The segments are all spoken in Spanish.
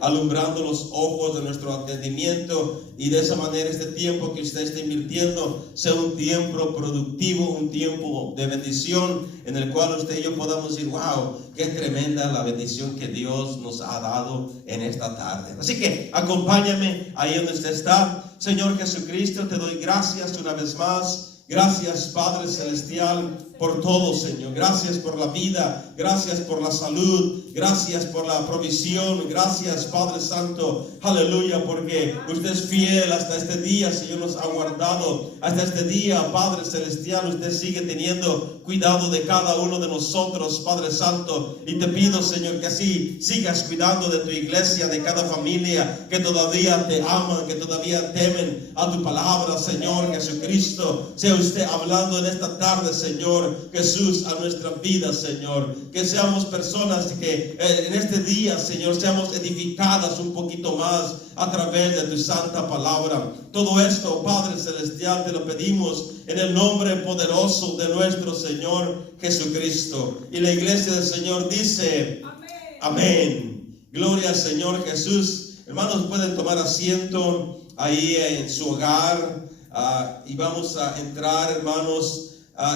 alumbrando los ojos de nuestro entendimiento, y de esa manera este tiempo que usted está invirtiendo sea un tiempo productivo, un tiempo de bendición, en el cual usted y yo podamos decir: wow, qué tremenda la bendición que Dios nos ha dado en esta tarde. Así que acompáñame ahí donde usted está. Señor Jesucristo, te doy gracias una vez más. Gracias, Padre Celestial, por todo, Señor. Gracias por la vida, gracias por la salud, gracias por la provisión, gracias, Padre Santo, aleluya, porque usted es fiel hasta este día, Señor, nos ha guardado hasta este día, Padre Celestial. Usted sigue teniendo cuidado de cada uno de nosotros, Padre Santo, y te pido, Señor, que así sigas cuidando de tu iglesia, de cada familia que todavía te aman, que todavía temen a tu palabra, Señor Jesucristo. Sea usted hablando en esta tarde, Señor Jesús, a nuestra vida, Señor. Que seamos personas que en este día, Señor, seamos edificadas un poquito más a través de tu santa palabra. Todo esto, Padre Celestial, te lo pedimos en el nombre poderoso de nuestro Señor Jesucristo. Y la iglesia del Señor dice: amén. Amén. Gloria al Señor Jesús. Hermanos, pueden tomar asiento ahí en su hogar. Y vamos a entrar, hermanos.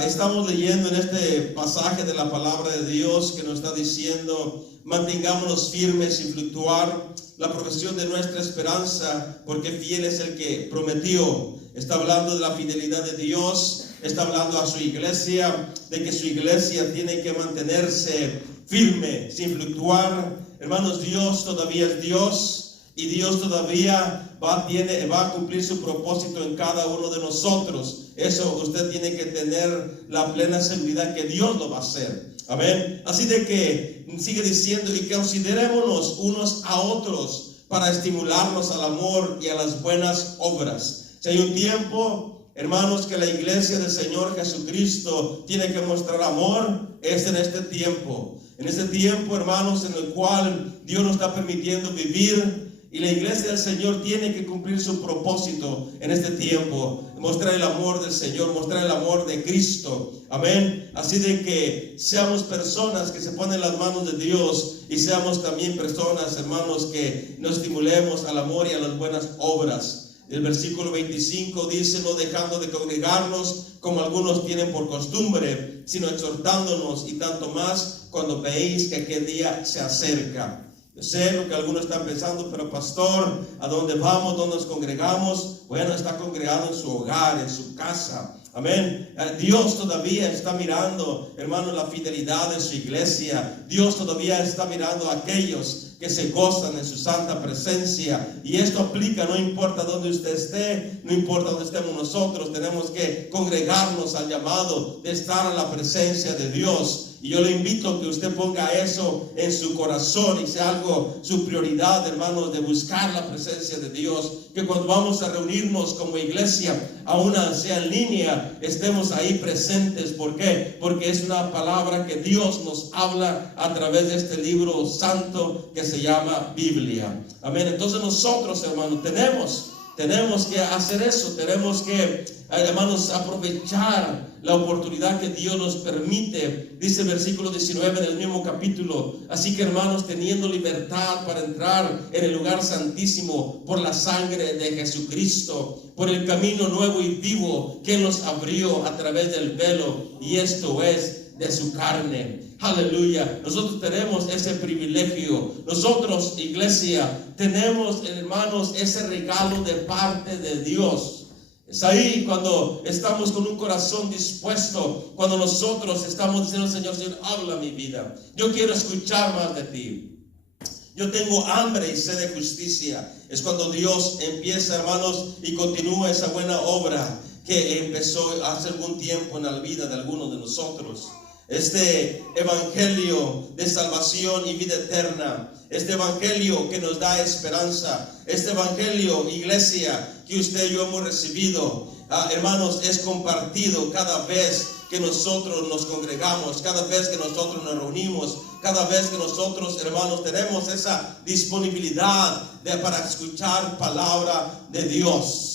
Estamos leyendo en este pasaje de la palabra de Dios que nos está diciendo: mantengámonos firmes sin fluctuar la profesión de nuestra esperanza, porque fiel es el que prometió. Está hablando de la fidelidad de Dios, está hablando a su iglesia, de que su iglesia tiene que mantenerse firme sin fluctuar. Hermanos, Dios todavía es Dios. Y Dios todavía va a cumplir su propósito en cada uno de nosotros. Eso usted tiene que tener la plena seguridad que Dios lo va a hacer. Amén. Así de que sigue diciendo: y que considerémonos unos a otros para estimularnos al amor y a las buenas obras. Si hay un tiempo, hermanos, que la iglesia del Señor Jesucristo tiene que mostrar amor, es en este tiempo. En este tiempo, hermanos, en el cual Dios nos está permitiendo vivir. Y la iglesia del Señor tiene que cumplir su propósito en este tiempo. Mostrar el amor del Señor, mostrar el amor de Cristo. Amén. Así de que seamos personas que se ponen las manos de Dios. Y seamos también personas, hermanos, que nos estimulemos al amor y a las buenas obras. El versículo 25 dice: no dejando de congregarnos como algunos tienen por costumbre, sino exhortándonos, y tanto más cuando veis que aquel día se acerca. Yo sé lo que algunos están pensando: pero pastor, ¿a dónde vamos? ¿Dónde nos congregamos? Bueno, está congregado en su hogar, en su casa. Amén. Dios todavía está mirando, hermano, la fidelidad de su iglesia. Dios todavía está mirando a aquellos que se gozan en su santa presencia. Y esto aplica, no importa dónde usted esté, no importa dónde estemos nosotros. Tenemos que congregarnos al llamado de estar en la presencia de Dios. Y yo le invito a que usted ponga eso en su corazón y sea algo, su prioridad, hermanos, de buscar la presencia de Dios. Que cuando vamos a reunirnos como iglesia, aún sea en línea, estemos ahí presentes. ¿Por qué? Porque es una palabra que Dios nos habla a través de este libro santo que se llama Biblia. Amén. Entonces nosotros, hermanos, tenemos que hacer eso. Tenemos que, hermanos, aprovechar la oportunidad que Dios nos permite. Dice el versículo 19 en el mismo capítulo: así que, hermanos, teniendo libertad para entrar en el lugar santísimo por la sangre de Jesucristo, por el camino nuevo y vivo que nos abrió a través del velo, y esto es de su carne. Aleluya. Nosotros tenemos ese privilegio. Nosotros, iglesia, tenemos, hermanos, ese regalo de parte de Dios. Es ahí cuando estamos con un corazón dispuesto, cuando nosotros estamos diciendo: Señor, habla mi vida. Yo quiero escuchar más de ti. Yo tengo hambre y sed de justicia. Es cuando Dios empieza, hermanos, y continúa esa buena obra que empezó hace algún tiempo en la vida de algunos de nosotros. Este evangelio de salvación y vida eterna, este evangelio que nos da esperanza, este evangelio, iglesia, que usted y yo hemos recibido, hermanos, es compartido cada vez que nosotros nos congregamos, cada vez que nosotros nos reunimos, cada vez que nosotros, hermanos, tenemos esa disponibilidad para escuchar palabra de Dios.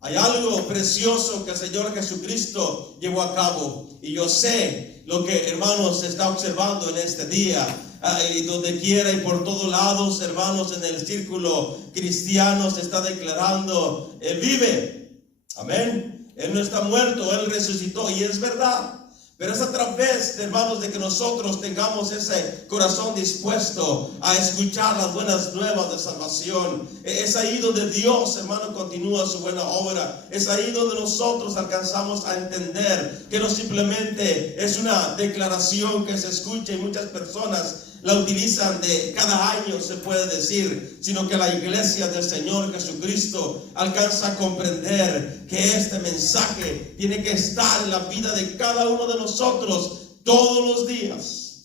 Hay algo precioso que el Señor Jesucristo llevó a cabo, y yo sé lo que, hermanos, se está observando en este día. y donde quiera y por todos lados, hermanos, en el círculo cristiano se está declarando: Él vive. Amén. Él no está muerto, Él resucitó, y es verdad. Pero es a través, hermanos, de que nosotros tengamos ese corazón dispuesto a escuchar las buenas nuevas de salvación. Es ahí donde Dios, hermano, continúa su buena obra. Es ahí donde nosotros alcanzamos a entender que no simplemente es una declaración que se escucha y muchas personas la utilizan de cada año, se puede decir, sino que la iglesia del Señor Jesucristo alcanza a comprender que este mensaje tiene que estar en la vida de cada uno de nosotros todos los días.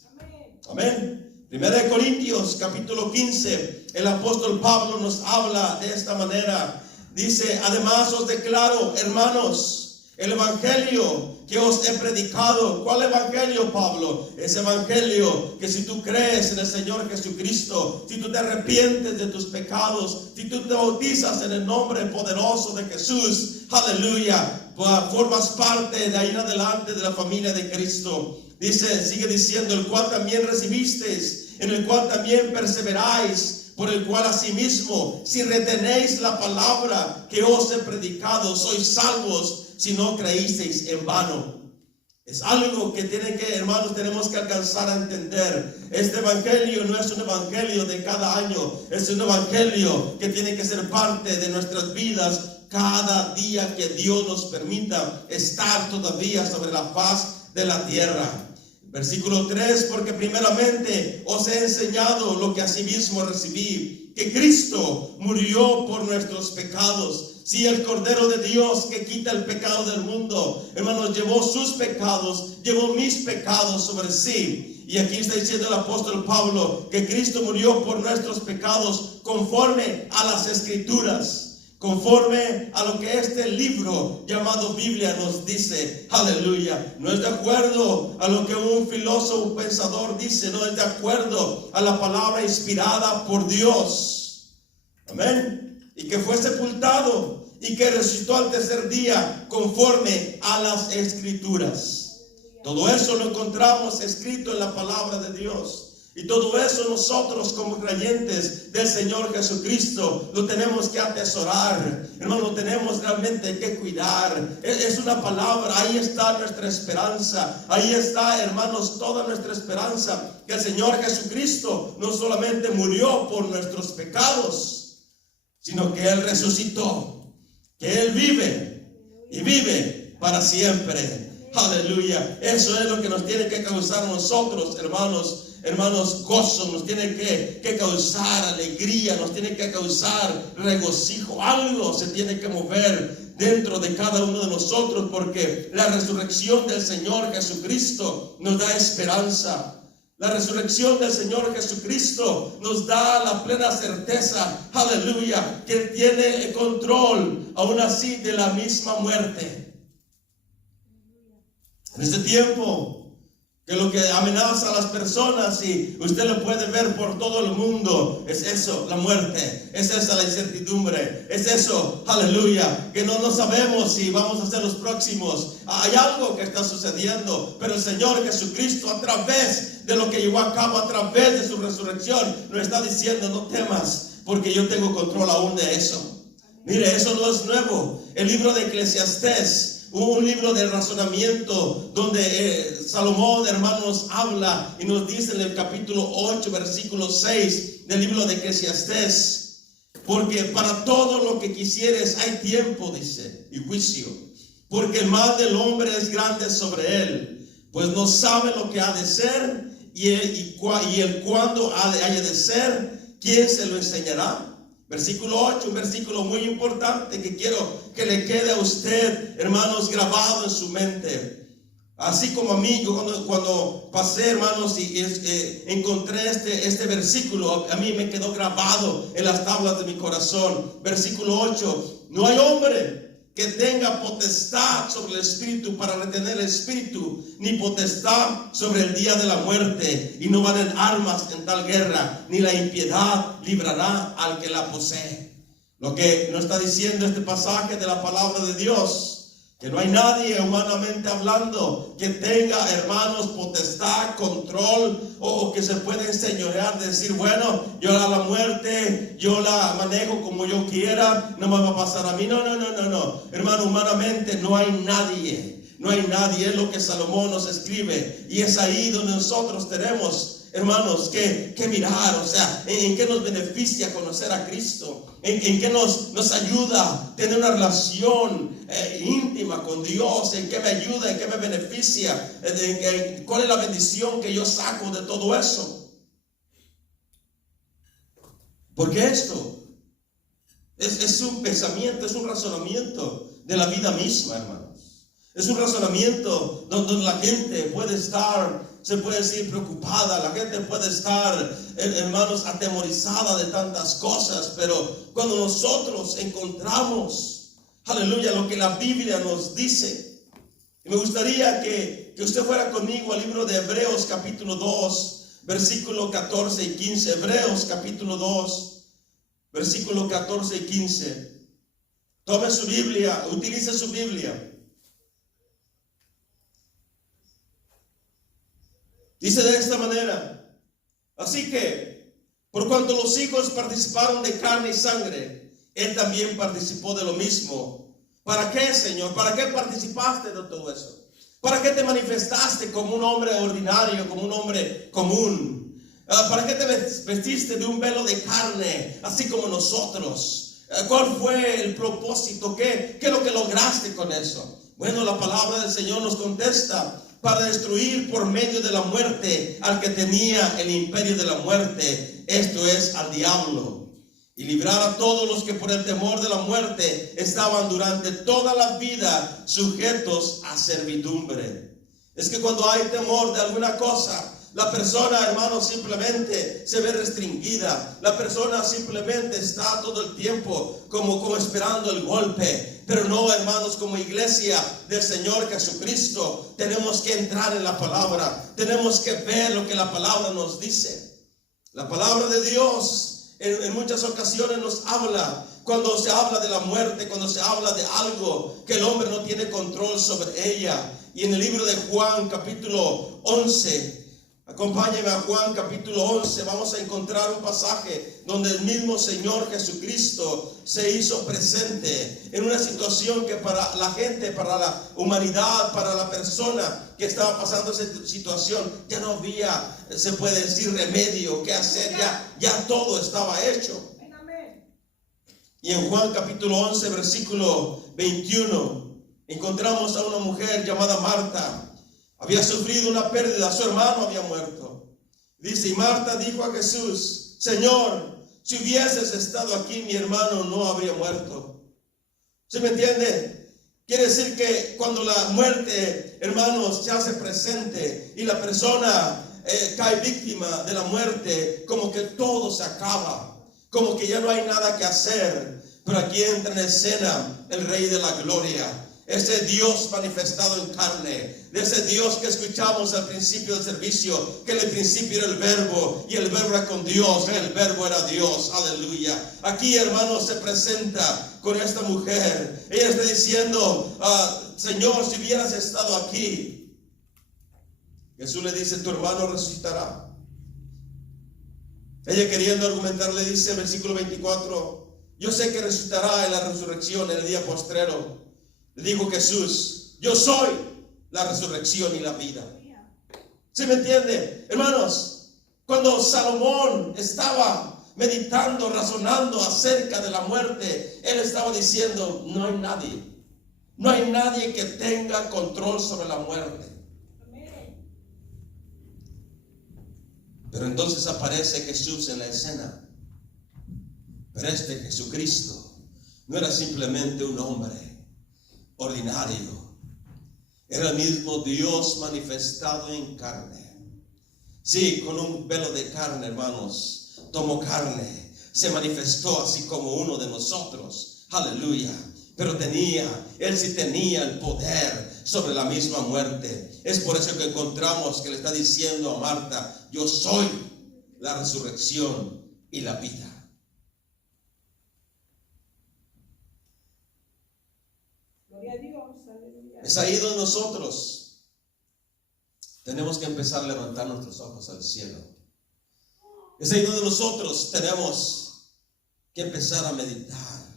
Amén. 1 Corintios capítulo 15, el apóstol Pablo nos habla de esta manera. Dice: además os declaro, hermanos, el evangelio que os he predicado. ¿Cuál evangelio, Pablo? Ese evangelio que si tú crees en el Señor Jesucristo, si tú te arrepientes de tus pecados, si tú te bautizas en el nombre poderoso de Jesús, aleluya, formas parte de ahí en adelante de la familia de Cristo. Dice, sigue diciendo: el cual también recibisteis, en el cual también perseveráis, por el cual asimismo, si retenéis la palabra que os he predicado, sois salvos, si no creísteis en vano. Es algo que hermanos, tenemos que alcanzar a entender. Este evangelio no es un evangelio de cada año, es un evangelio que tiene que ser parte de nuestras vidas cada día que Dios nos permita estar todavía sobre la faz de la tierra. Versículo 3: porque primeramente os he enseñado lo que asimismo recibí, que Cristo murió por nuestros pecados. Sí, el Cordero de Dios que quita el pecado del mundo, hermanos, llevó sus pecados, llevó mis pecados sobre sí. Y aquí está diciendo el apóstol Pablo que Cristo murió por nuestros pecados conforme a las Escrituras, conforme a lo que este libro llamado Biblia nos dice. Aleluya. No es de acuerdo a lo que un filósofo, un pensador dice, no es de acuerdo a la palabra inspirada por Dios. Amén. Y que fue sepultado y que resucitó al tercer día conforme a las Escrituras. Todo eso lo encontramos escrito en la palabra de Dios. Y todo eso nosotros como creyentes del Señor Jesucristo lo tenemos que atesorar. Hermano, lo tenemos realmente que cuidar. Es una palabra, ahí está nuestra esperanza. Ahí está, hermanos, toda nuestra esperanza. Que el Señor Jesucristo no solamente murió por nuestros pecados, sino que Él resucitó, que Él vive y vive para siempre. Aleluya. Eso es lo que nos tiene que causar a nosotros, hermanos, gozo, nos tiene que causar alegría, nos tiene que causar regocijo. Algo se tiene que mover dentro de cada uno de nosotros, porque la resurrección del Señor Jesucristo nos da esperanza. La resurrección del Señor Jesucristo nos da la plena certeza, aleluya, que Él tiene el control, aún así, de la misma muerte. En este tiempo, que lo que amenaza a las personas, y usted lo puede ver por todo el mundo, es eso, la muerte, es esa la incertidumbre, es eso, aleluya, que no sabemos si vamos a ser los próximos. Hay algo que está sucediendo, pero el Señor Jesucristo, a través de lo que llevó a cabo, a través de su resurrección, nos está diciendo: no temas, porque yo tengo control aún de eso. Mire, eso no es nuevo. El libro de Eclesiastés, un libro de razonamiento, donde Salomón, hermanos, habla y nos dice en el capítulo 8, versículo 6 del libro de Eclesiastés: porque para todo lo que quisieres hay tiempo, dice, y juicio, porque el mal del hombre es grande sobre él, pues no sabe lo que ha de ser, y el cuándo haya de ser, ¿quién se lo enseñará? Versículo 8, un versículo muy importante que quiero que le quede a usted, hermanos, grabado en su mente. Así como a mí, yo cuando pasé, hermanos, y encontré este versículo, a mí me quedó grabado en las tablas de mi corazón. Versículo 8: no hay hombre que tenga potestad sobre el espíritu para retener el espíritu, ni potestad sobre el día de la muerte, y no valen armas en tal guerra, ni la impiedad librará al que la posee. Lo que nos está diciendo este pasaje de la palabra de Dios, Que no hay nadie humanamente hablando que tenga, hermanos, potestad, control o que se pueda enseñorear, decir, bueno, yo la muerte, yo la manejo como yo quiera, no me va a pasar a mí. No. Hermano, humanamente no hay nadie. No hay nadie, es lo que Salomón nos escribe. Y es ahí donde nosotros tenemos, hermanos, que mirar, o sea, en qué nos beneficia conocer a Cristo, en qué nos ayuda a tener una relación íntima con Dios, en qué me ayuda, en qué me beneficia, cuál es la bendición que yo saco de todo eso. Porque esto es un pensamiento, es un razonamiento de la vida misma, hermanos. Es un razonamiento donde la gente puede estar, se puede decir, preocupada. La gente puede estar, hermanos, atemorizada de tantas cosas. Pero cuando nosotros encontramos, aleluya, lo que la Biblia nos dice. Y me gustaría que usted fuera conmigo al libro de Hebreos capítulo 2, versículo 14 y 15. Hebreos capítulo 2, versículo 14 y 15. Tome su Biblia, utilice su Biblia. Dice de esta manera: así que, por cuanto los hijos participaron de carne y sangre, él también participó de lo mismo. ¿Para qué, Señor? ¿Para qué participaste de todo eso? ¿Para qué te manifestaste como un hombre ordinario, como un hombre común? ¿Para qué te vestiste de un velo de carne, así como nosotros? ¿Cuál fue el propósito? ¿Qué es lo que lograste con eso? Bueno, la palabra del Señor nos contesta: para destruir por medio de la muerte al que tenía el imperio de la muerte, esto es, al diablo, y librar a todos los que por el temor de la muerte estaban durante toda la vida sujetos a servidumbre. Es que cuando hay temor de alguna cosa, la persona, hermano, simplemente se ve restringida. La persona simplemente está todo el tiempo como esperando el golpe. Pero no, hermanos, como iglesia del Señor Jesucristo, tenemos que entrar en la palabra. Tenemos que ver lo que la palabra nos dice. La palabra de Dios en muchas ocasiones nos habla, cuando se habla de la muerte, cuando se habla de algo que el hombre no tiene control sobre ella. Y en el libro de Juan capítulo 11, acompáñeme a Juan capítulo 11, vamos a encontrar un pasaje donde el mismo Señor Jesucristo se hizo presente en una situación que para la gente, para la humanidad, para la persona que estaba pasando esa situación, ya no había, se puede decir, remedio, qué hacer, ya todo estaba hecho. Y en Juan capítulo 11, versículo 21, encontramos a una mujer llamada Marta. Había sufrido una pérdida, su hermano había muerto. Dice, y Marta dijo a Jesús: Señor, si hubieses estado aquí, mi hermano no habría muerto. ¿Sí me entiende? Quiere decir que cuando la muerte, hermanos, se hace presente y la persona cae víctima de la muerte, como que todo se acaba, como que ya no hay nada que hacer. Pero aquí entra en escena el Rey de la Gloria, ese Dios manifestado en carne, de ese Dios que escuchamos al principio del servicio, que en el principio era el verbo, y el verbo era con Dios, y el verbo era Dios. Aleluya. Aquí, hermanos, se presenta con esta mujer. Ella está diciendo: Señor, si hubieras estado aquí. Jesús le dice: tu hermano resucitará. Ella, queriendo argumentar, le dice en el versículo 24: yo sé que resucitará en la resurrección en el día postrero. Le dijo Jesús: yo soy la resurrección y la vida. ¿Sí me entiende? Hermanos, cuando Salomón estaba meditando, razonando acerca de la muerte, él estaba diciendo: no hay nadie que tenga control sobre la muerte. Pero entonces aparece Jesús en la escena. Pero este Jesucristo no era simplemente un hombre ordinario, era el mismo Dios manifestado en carne. Sí, con un velo de carne, hermanos, tomó carne, se manifestó así como uno de nosotros. Aleluya. Pero él sí tenía el poder sobre la misma muerte. Es por eso que encontramos que le está diciendo a Marta: yo soy la resurrección y la vida. Gloria a Dios. Es ahí donde nosotros tenemos que empezar a levantar nuestros ojos al cielo. Es ahí donde nosotros tenemos que empezar a meditar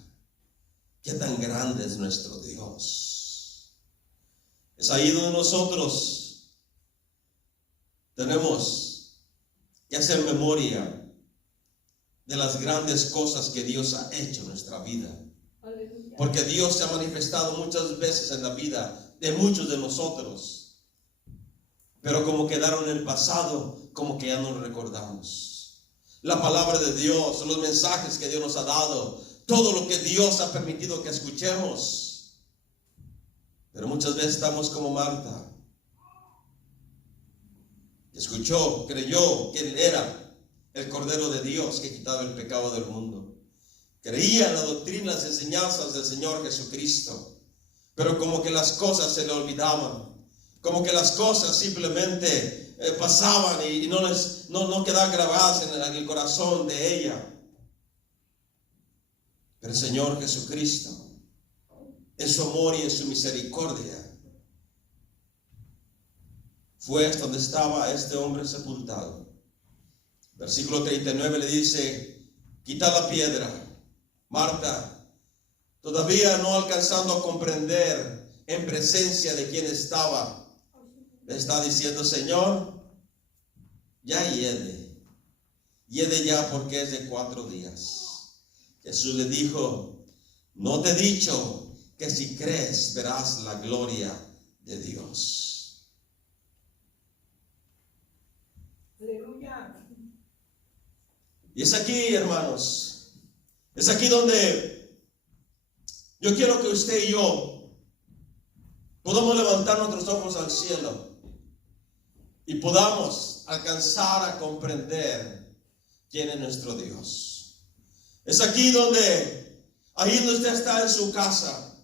qué tan grande es nuestro Dios. Es ahí donde nosotros tenemos que hacer memoria de las grandes cosas que Dios ha hecho en nuestra vida. Porque Dios se ha manifestado muchas veces en la vida de muchos de nosotros, pero como quedaron en el pasado, como que ya no lo recordamos. La palabra de Dios, los mensajes que Dios nos ha dado, todo lo que Dios ha permitido que escuchemos. Pero muchas veces estamos como Marta, que escuchó, creyó que Él era el Cordero de Dios que quitaba el pecado del mundo. Creía en la doctrina, las enseñanzas del Señor Jesucristo, pero como que las cosas se le olvidaban, como que las cosas simplemente pasaban y no quedaban grabadas en el corazón de ella. Pero el Señor Jesucristo, en su amor y en su misericordia, fue hasta donde estaba este hombre sepultado. Versículo 39 le dice: quita la piedra. Marta, todavía no alcanzando a comprender en presencia de quien estaba, le está diciendo: Señor, ya hiede ya, porque es de 4 días. Jesús le dijo: no te he dicho que si crees verás la gloria de Dios. Aleluya. Y es aquí, hermanos, es aquí donde yo quiero que usted y yo podamos levantar nuestros ojos al cielo y podamos alcanzar a comprender quién es nuestro Dios. Es aquí donde, ahí donde usted está en su casa,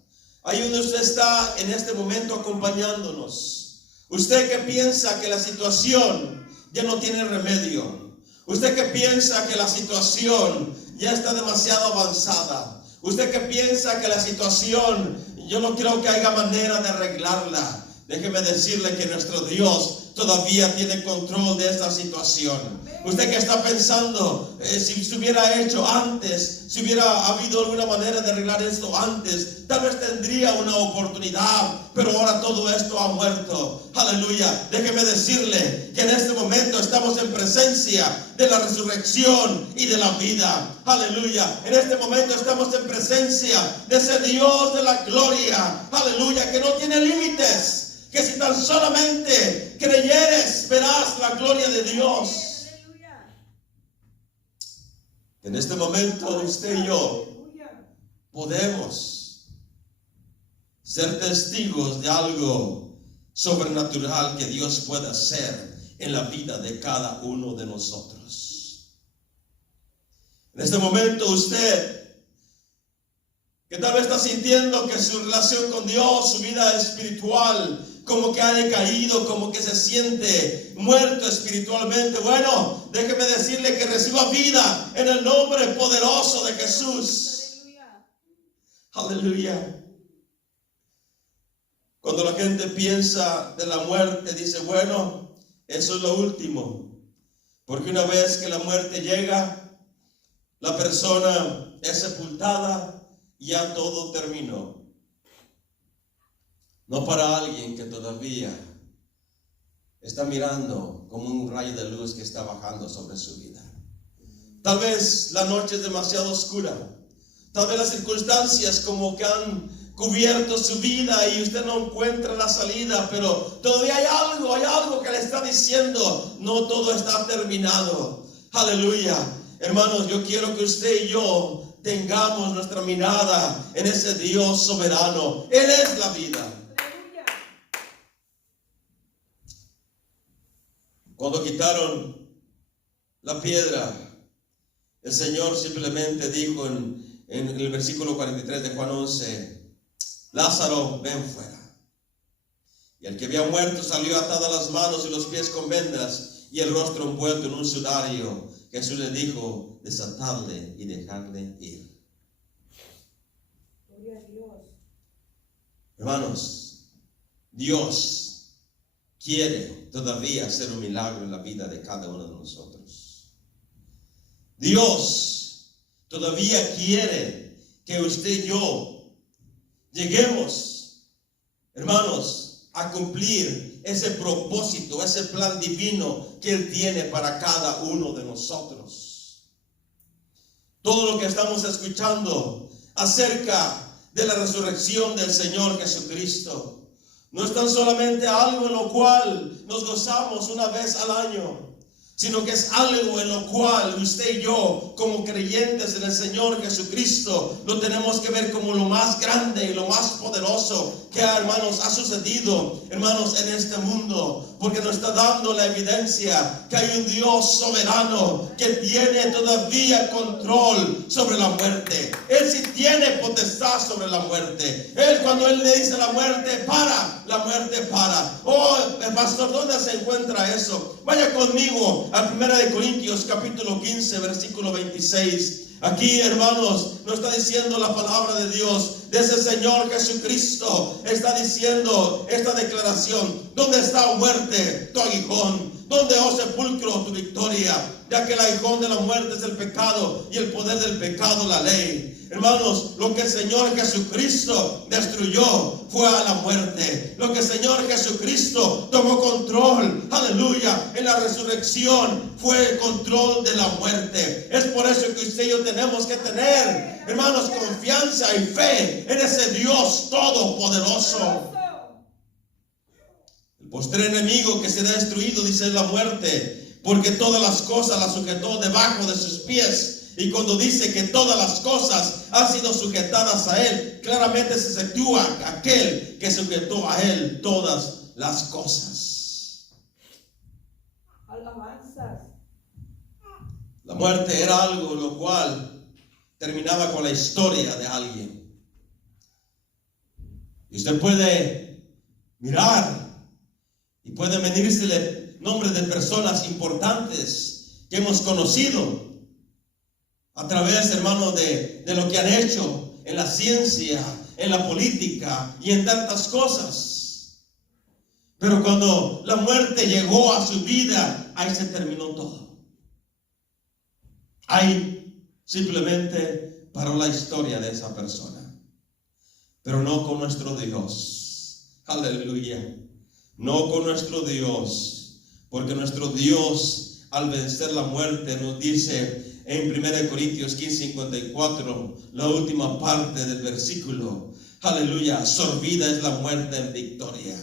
ahí donde usted está en este momento acompañándonos. Usted que piensa que la situación ya no tiene remedio. Usted que piensa que la situación ya está demasiado avanzada. Usted que piensa que la situación, yo no creo que haya manera de arreglarla. Déjeme decirle que nuestro Dios todavía tiene control de esta situación. Usted que está pensando, si se hubiera hecho antes, si hubiera habido alguna manera de arreglar esto antes, tal vez tendría una oportunidad, pero ahora todo esto ha muerto. Aleluya. Déjeme decirle que en este momento estamos en presencia de la resurrección y de la vida. Aleluya. En este momento estamos en presencia de ese Dios de la gloria. Aleluya. Que no tiene límites. Que si tan solamente creyeres, verás la gloria de Dios. En este momento usted y yo podemos ser testigos de algo sobrenatural que Dios puede hacer en la vida de cada uno de nosotros. En este momento usted, que tal vez está sintiendo que su relación con Dios, su vida espiritual, como que ha decaído, como que se siente muerto espiritualmente. Bueno, déjeme decirle que reciba vida en el nombre poderoso de Jesús. Aleluya. Cuando la gente piensa de la muerte, dice: bueno, eso es lo último. Porque una vez que la muerte llega, la persona es sepultada y ya todo terminó. No para alguien que todavía está mirando como un rayo de luz que está bajando sobre su vida. Tal vez la noche es demasiado oscura. Tal vez las circunstancias como que han cubierto su vida y usted no encuentra la salida, pero todavía hay algo que le está diciendo: no todo está terminado. Aleluya. Hermanos, yo quiero que usted y yo tengamos nuestra mirada en ese Dios soberano. Él es la vida. Cuando quitaron la piedra, el Señor simplemente dijo en el versículo 43 de Juan 11: Lázaro, ven fuera. Y el que había muerto salió atado las manos y los pies con vendas y el rostro envuelto en un sudario. Jesús le dijo: desatadle y dejadle ir. Gloria a Dios. Hermanos, Dios quiere todavía hacer un milagro en la vida de cada uno de nosotros. Dios todavía quiere que usted y yo lleguemos, hermanos, a cumplir ese propósito, ese plan divino que Él tiene para cada uno de nosotros. Todo lo que estamos escuchando acerca de la resurrección del Señor Jesucristo no es tan solamente algo en lo cual nos gozamos una vez al año, sino que es algo en lo cual usted y yo, como creyentes en el Señor Jesucristo, lo tenemos que ver como lo más grande y lo más poderoso que, hermanos, ha sucedido, hermanos, en este mundo, porque nos está dando la evidencia que hay un Dios soberano que tiene todavía control sobre la muerte. Él sí tiene potestad sobre la muerte. Cuando Él le dice a la muerte, para, la muerte para. Oh, pastor, ¿dónde se encuentra eso? Vaya conmigo a 1 Corintios capítulo 15, versículo 26. Aquí, hermanos, nos está diciendo la palabra de Dios, de ese Señor Jesucristo. Está diciendo esta declaración: ¿dónde está, muerte, tu aguijón? ¿Dónde, oh sepulcro, tu victoria? Ya que el aguijón de la muerte es el pecado, y el poder del pecado la ley. Hermanos, lo que el Señor Jesucristo destruyó fue a la muerte. Lo que el Señor Jesucristo tomó control, aleluya, en la resurrección fue el control de la muerte. Es por eso que usted y yo tenemos que tener, hermanos, confianza y fe en ese Dios todopoderoso. El postrer enemigo que será destruido, dice, la muerte, porque todas las cosas las sujetó debajo de sus pies. Y cuando dice que todas las cosas han sido sujetadas a Él, claramente se sitúa aquel que sujetó a Él todas las cosas. Alabanzas. La muerte era algo lo cual terminaba con la historia de alguien. Y usted puede mirar y puede venirse nombres de personas importantes que hemos conocido a través, hermano, de lo que han hecho en la ciencia, en la política y en tantas cosas. Pero cuando la muerte llegó a su vida, ahí se terminó todo. Ahí simplemente paró la historia de esa persona. Pero no con nuestro Dios. Aleluya. No con nuestro Dios. Porque nuestro Dios, al vencer la muerte, nos dice en 1 Corintios 15:54, la última parte del versículo, aleluya, sorbida es la muerte en victoria.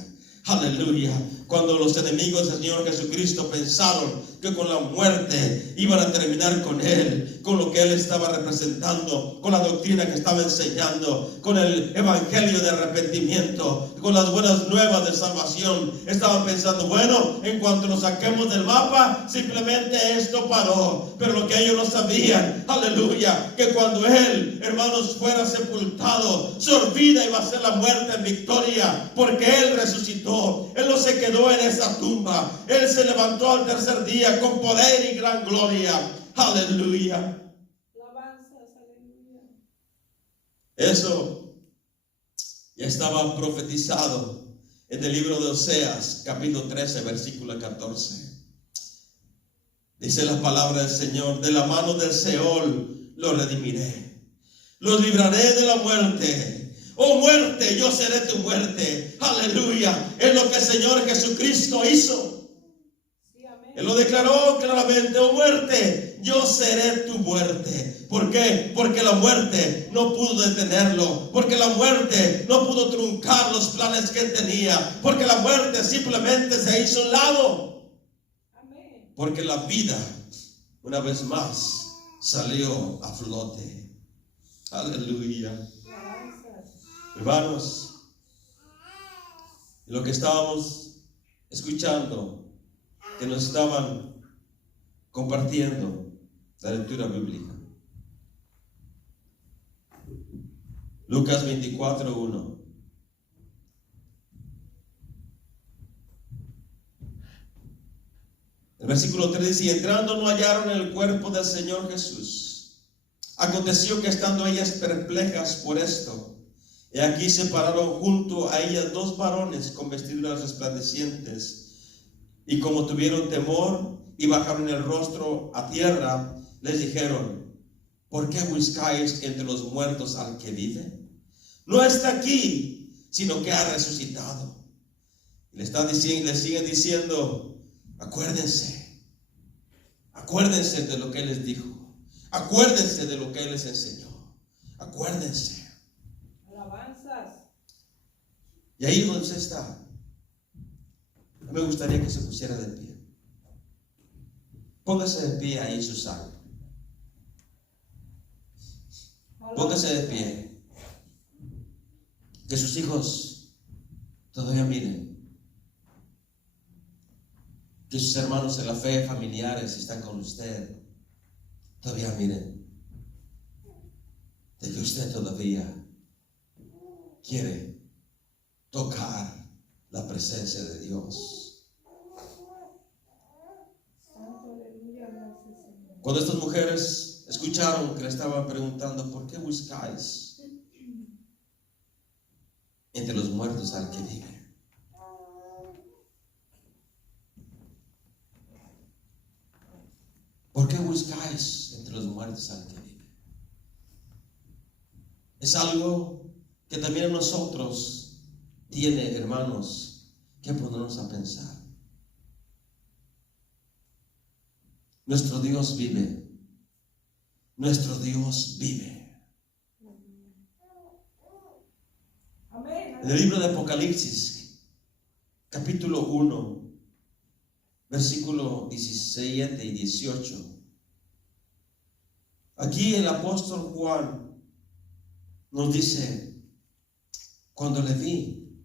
Aleluya. Cuando los enemigos del Señor Jesucristo pensaron que con la muerte iban a terminar con Él, con lo que Él estaba representando, con la doctrina que estaba enseñando, con el evangelio de arrepentimiento, con las buenas nuevas de salvación, estaban pensando, bueno, en cuanto nos saquemos del mapa, simplemente esto paró. Pero lo que ellos no sabían, aleluya, que cuando Él, hermanos, fuera sepultado, sorbida iba a ser la muerte en victoria, porque Él resucitó. Él no se quedó en esa tumba. Él se levantó al tercer día con poder y gran gloria. Aleluya. Eso ya estaba profetizado en el libro de Oseas, capítulo 13, versículo 14. Dice la palabra del Señor: de la mano del Seol los redimiré, los libraré de la muerte. Oh muerte, yo seré tu muerte. Aleluya. Es lo que el Señor Jesucristo hizo. Él lo declaró claramente: oh muerte, yo seré tu muerte. ¿Por qué? Porque la muerte no pudo detenerlo. Porque la muerte no pudo truncar los planes que él tenía. Porque la muerte simplemente se hizo a un lado. Porque la vida, una vez más, salió a flote. Aleluya. Hermanos, lo que estábamos escuchando, que nos estaban compartiendo la lectura bíblica. Lucas 24:1. El versículo 3 dice: y entrando no hallaron el cuerpo del Señor Jesús. Aconteció que estando ellas perplejas por esto, Y aquí se pararon junto a ella 2 varones con vestiduras resplandecientes. Y como tuvieron temor y bajaron el rostro a tierra, les dijeron: ¿por qué buscáis entre los muertos al que vive? No está aquí, sino que ha resucitado. Y le siguen diciendo: acuérdense de lo que Él les dijo, acuérdense de lo que Él les enseñó, acuérdense. Alabanzas. Y ahí donde usted está, me gustaría que se pusiera de pie. Póngase de pie ahí en su sala. Póngase de pie. Que sus hijos todavía miren. Que sus hermanos en la fe, familiares, están con usted, todavía miren. De que usted todavía quiere tocar la presencia de Dios. Cuando estas mujeres escucharon que le estaban preguntando: ¿por qué buscáis entre los muertos al que vive? ¿Por qué buscáis entre los muertos al que vive? Es algo que también nosotros tiene, hermanos, que ponernos a pensar. Nuestro Dios vive. Nuestro Dios vive. En el libro de Apocalipsis, capítulo 1, versículo 17 y 18. Aquí el apóstol Juan nos dice: cuando le vi,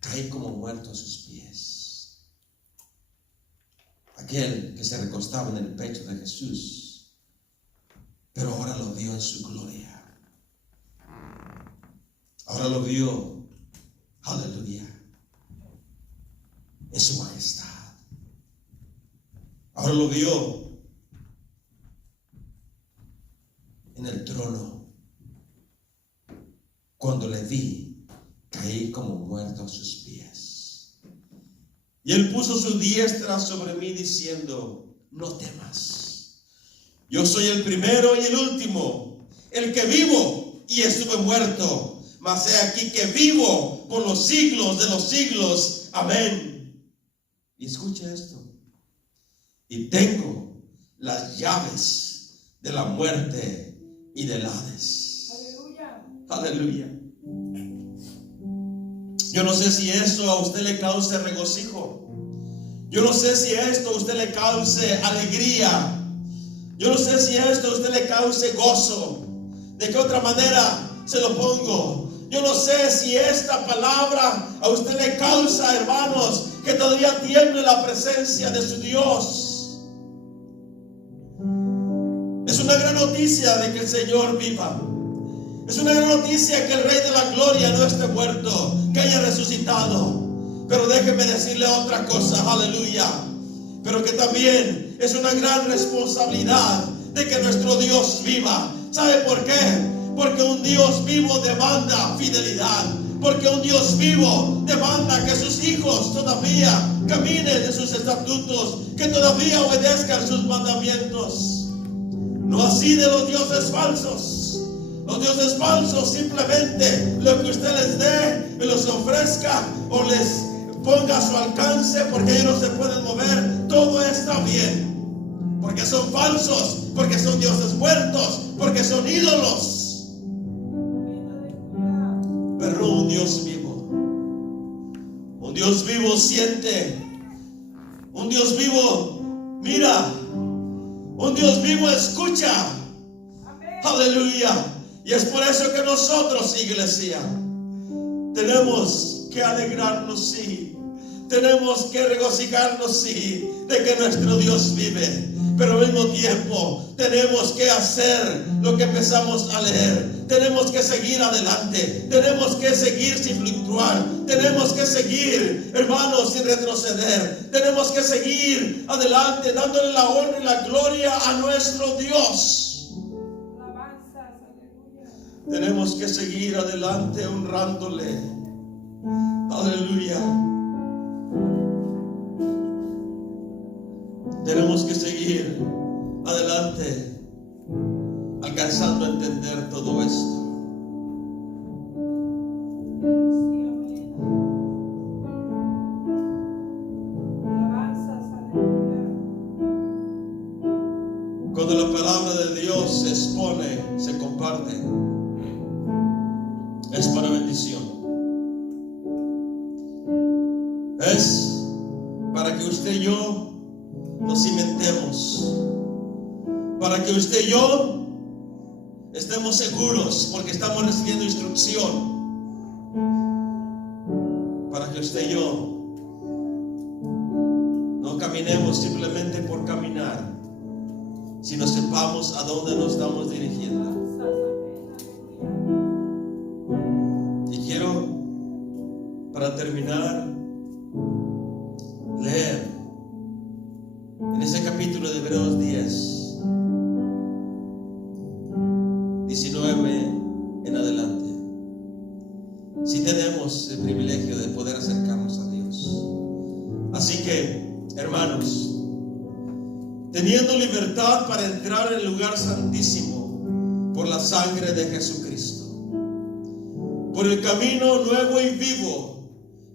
caí como muerto a sus pies. Aquel que se recostaba en el pecho de Jesús, pero ahora lo vio en su gloria. Ahora lo vio, aleluya, en su majestad. Ahora lo vio en el trono. Cuando le vi, caí como muerto a sus pies. Y Él puso su diestra sobre mí diciendo: no temas. Yo soy el primero y el último, el que vivo y estuve muerto, mas he aquí que vivo por los siglos de los siglos. Amén. Y escucha esto: y tengo las llaves de la muerte y del Hades. Aleluya. Aleluya. Yo no sé si esto a usted le cause regocijo. Yo no sé si esto a usted le cause alegría. Yo no sé si esto a usted le cause gozo. ¿De qué otra manera se lo pongo? Yo no sé si esta palabra a usted le causa, hermanos, que todavía tiemble la presencia de su Dios. Es una gran noticia de que el Señor viva. Es una gran noticia que el Rey de la Gloria no esté muerto, que haya resucitado. Pero déjeme decirle otra cosa, aleluya. Pero que también es una gran responsabilidad de que nuestro Dios viva. ¿Sabe por qué? Porque un Dios vivo demanda fidelidad. Porque un Dios vivo demanda que sus hijos todavía caminen en sus estatutos, que todavía obedezcan sus mandamientos. No así de los dioses falsos. Los dioses falsos simplemente lo que usted les dé, me los ofrezca o les ponga a su alcance, porque ellos no se pueden mover, todo está bien. Porque son falsos, porque son dioses muertos, porque son ídolos. Pero un Dios vivo siente, un Dios vivo mira, un Dios vivo escucha. Aleluya. Y es por eso que nosotros, iglesia, tenemos que alegrarnos, sí. Tenemos que regocijarnos, sí, de que nuestro Dios vive. Pero al mismo tiempo tenemos que hacer lo que empezamos a leer. Tenemos que seguir adelante. Tenemos que seguir sin fluctuar. Tenemos que seguir, hermanos, sin retroceder. Tenemos que seguir adelante, dándole la honra y la gloria a nuestro Dios. tenemos que seguir adelante honrándole. Aleluya. Tenemos que seguir adelante, alcanzando a entender todo esto. Cuando la palabra de Dios se expone, se comparte, es para bendición. Es para que usted y yo nos cimentemos, para que usted y yo estemos seguros, porque estamos recibiendo instrucción, para que usted y yo no caminemos simplemente por caminar, sino sepamos a dónde nos estamos dirigiendo. Y quiero, para terminar, leer en ese capítulo de Hebreos 19 en adelante. Si tenemos el privilegio de poder acercarnos a Dios. Así que, hermanos, teniendo libertad para entrar en el lugar santísimo por la sangre de Jesucristo, por el camino nuevo y vivo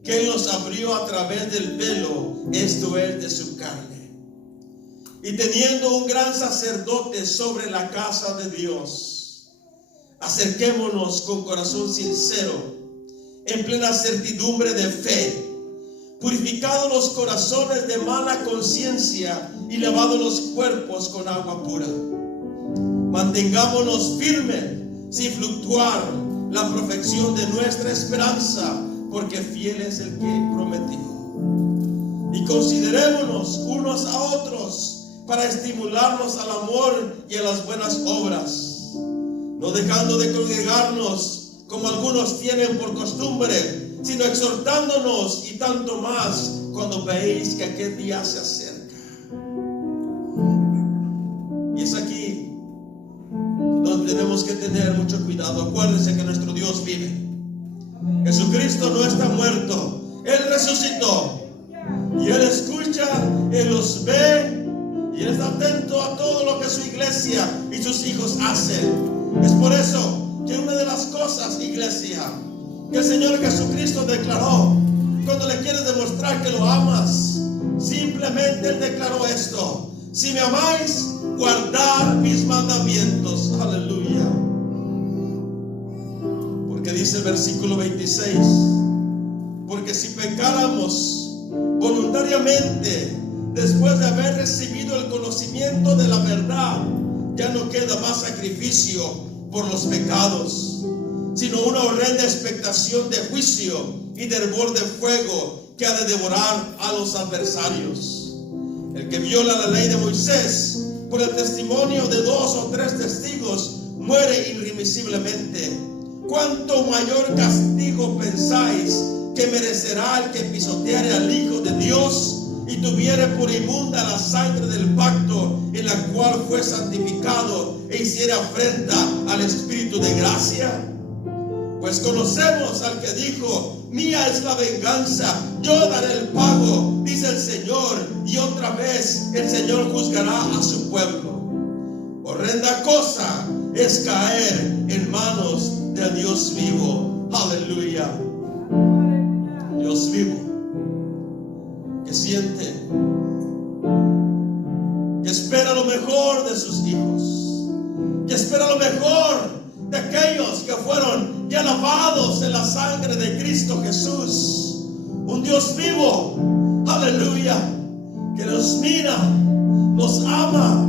que Él nos abrió a través del velo, esto es, de su carne, y teniendo un gran sacerdote sobre la casa de Dios, acerquémonos con corazón sincero, en plena certidumbre de fe, purificados los corazones de mala conciencia y lavados los cuerpos con agua pura. Mantengámonos firmes sin fluctuar la perfección de nuestra esperanza, porque fiel es el que prometió. Y considerémonos unos a otros para estimularnos al amor y a las buenas obras, no dejando de congregarnos como algunos tienen por costumbre, sino exhortándonos, y tanto más cuando veis que aquel día se acerca. Y es aquí donde tenemos que tener mucho cuidado. Acuérdense que nuestro Dios vive. Jesucristo no está muerto, Él resucitó, y Él escucha, Él los ve, y Él está atento a todo lo que su iglesia y sus hijos hacen. Es por eso que una de las cosas, iglesia, que el Señor Jesucristo declaró, cuando le quieres demostrar que lo amas, simplemente Él declaró esto: si me amáis, guardad mis mandamientos. Aleluya. Porque dice el versículo 26, porque si pecáramos voluntariamente después de haber recibido el conocimiento de la verdad, ya no queda más sacrificio por los pecados, sino una horrenda expectación de juicio y de hervor de fuego que ha de devorar a los adversarios. El que viola la ley de Moisés por el testimonio de 2 o 3 testigos muere irremisiblemente. ¿Cuánto mayor castigo pensáis que merecerá el que pisoteare al Hijo de Dios y tuviere por inmunda la sangre del pacto, en la cual fue santificado, e hiciere afrenta al Espíritu de gracia? Pues conocemos al que dijo: mía es la venganza, yo daré el pago, dice el Señor. Y otra vez el Señor juzgará a su pueblo. Horrenda cosa es caer en manos del Dios vivo. Aleluya. Dios vivo, que siente, que espera lo mejor de sus hijos, que espera lo mejor de aquellos que fueron ya lavados en la sangre de Cristo Jesús. Un Dios vivo, aleluya, que nos mira, nos ama,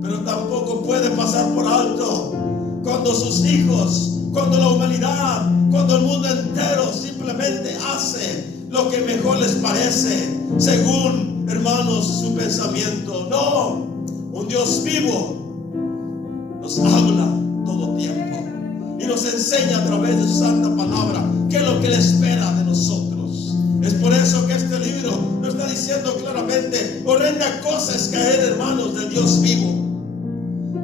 pero tampoco puede pasar por alto cuando sus hijos, cuando la humanidad, cuando el mundo entero simplemente hace lo que mejor les parece, según, hermanos, su pensamiento. No, un Dios vivo nos habla todo tiempo y nos enseña a través de su santa palabra qué es lo que Él espera de nosotros. Es por eso que este libro nos está diciendo claramente: horrenda cosa es caer, hermanos, del Dios vivo.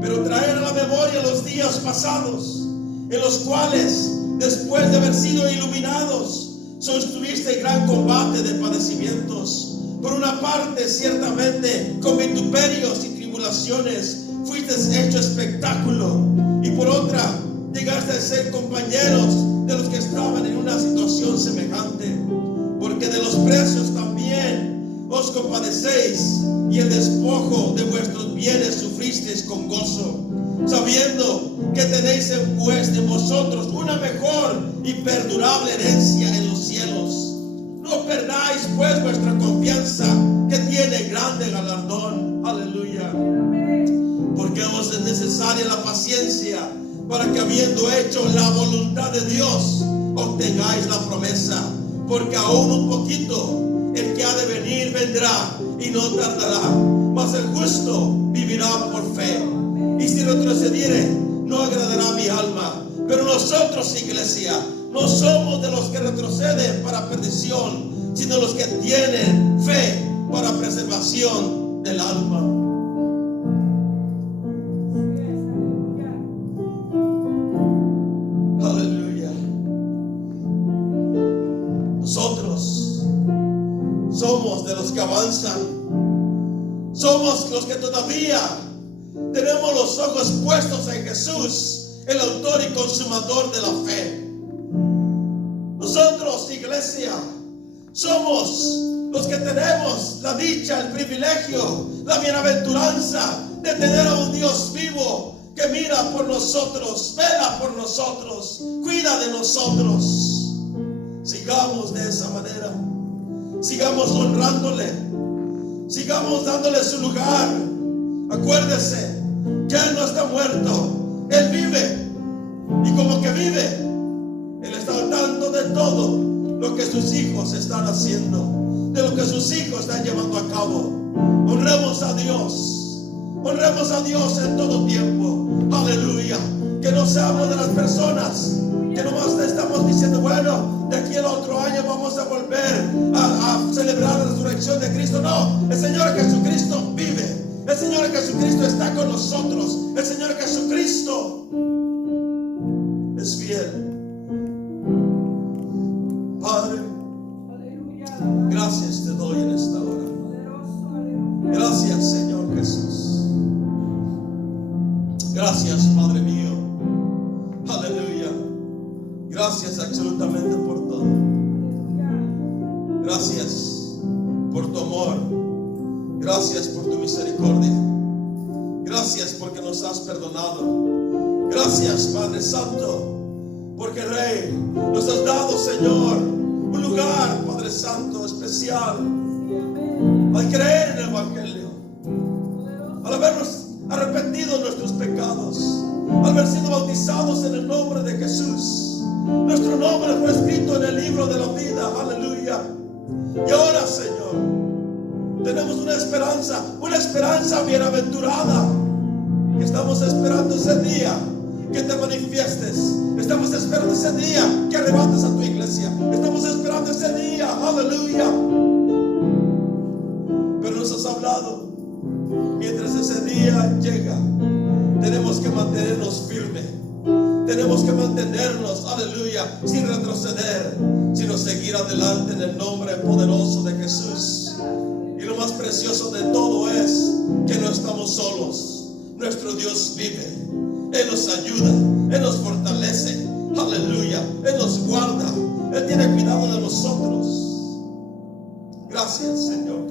pero traer a la memoria los días pasados, en los cuales, después de haber sido iluminados, sostuviste gran combate de padecimientos. Por una parte, ciertamente, con vituperios y tribulaciones, fuiste hecho espectáculo, y por otra, llegaste a ser compañeros de los que estaban en una situación semejante, porque de los presos también os compadecéis, y el despojo de vuestros bienes sufristeis con gozo, sabiendo que tenéis en vosotros una mejor y perdurable herencia en los cielos. No perdáis pues vuestra confianza, que tiene grande galardón. Aleluya. Porque os es necesaria la paciencia, para que habiendo hecho la voluntad de Dios, obtengáis la promesa. Porque aún un poquito, el que ha de venir vendrá y no tardará, mas el justo vivirá por fe. Y si retrocediere, no agradará mi alma. Pero nosotros, iglesia, no somos de los que retroceden para perdición, sino los que tienen fe para preservación del alma. Aleluya. Nosotros somos de los que avanzan. Somos los que todavía tenemos los ojos puestos en Jesús, el autor y consumador de la fe. Nosotros, iglesia, somos los que tenemos la dicha, el privilegio, la bienaventuranza de tener a un Dios vivo que mira por nosotros, vela por nosotros, cuida de nosotros. Sigamos de esa manera, sigamos honrándole, sigamos dándole su lugar. Acuérdese que Él no está muerto, Él vive, y como que vive, Él está al tanto de todo lo que sus hijos están haciendo, de lo que sus hijos están llevando a cabo. Honremos a Dios en todo tiempo. Aleluya. Que no seamos de las personas que nomás estamos diciendo, bueno, de aquí al otro año vamos a volver a celebrar la resurrección de Cristo. No, el Señor Jesucristo vive. El Señor Jesucristo está con nosotros. El Señor Jesucristo es fiel. Padre, gracias te doy en esta hora. Gracias, Señor Jesús. Gracias, Padre mío. Aleluya. Gracias absolutamente por todo. Gracias por tu amor. Gracias por tu misericordia. Gracias porque nos has perdonado. Gracias, Padre Santo, porque Rey, nos has dado, Señor, un lugar, Padre Santo, especial, al creer en el Evangelio, al habernos arrepentido de nuestros pecados, al haber sido bautizados en el nombre de Jesús. Nuestro nombre fue escrito en el libro de la vida. Aleluya. Y ahora, Señor, tenemos una esperanza bienaventurada, que estamos esperando ese día que te manifiestes. Estamos esperando ese día que arrebates a tu iglesia. Estamos esperando ese día. Aleluya. Pero nos has hablado, mientras ese día llega, tenemos que mantenernos firmes. Tenemos que mantenernos, aleluya, sin retroceder, sino seguir adelante en el nombre poderoso de Jesús. Y lo más precioso de todo es que no estamos solos. Nuestro Dios vive. Él nos ayuda, Él nos fortalece, aleluya, Él nos guarda, Él tiene cuidado de nosotros. Gracias, Señor.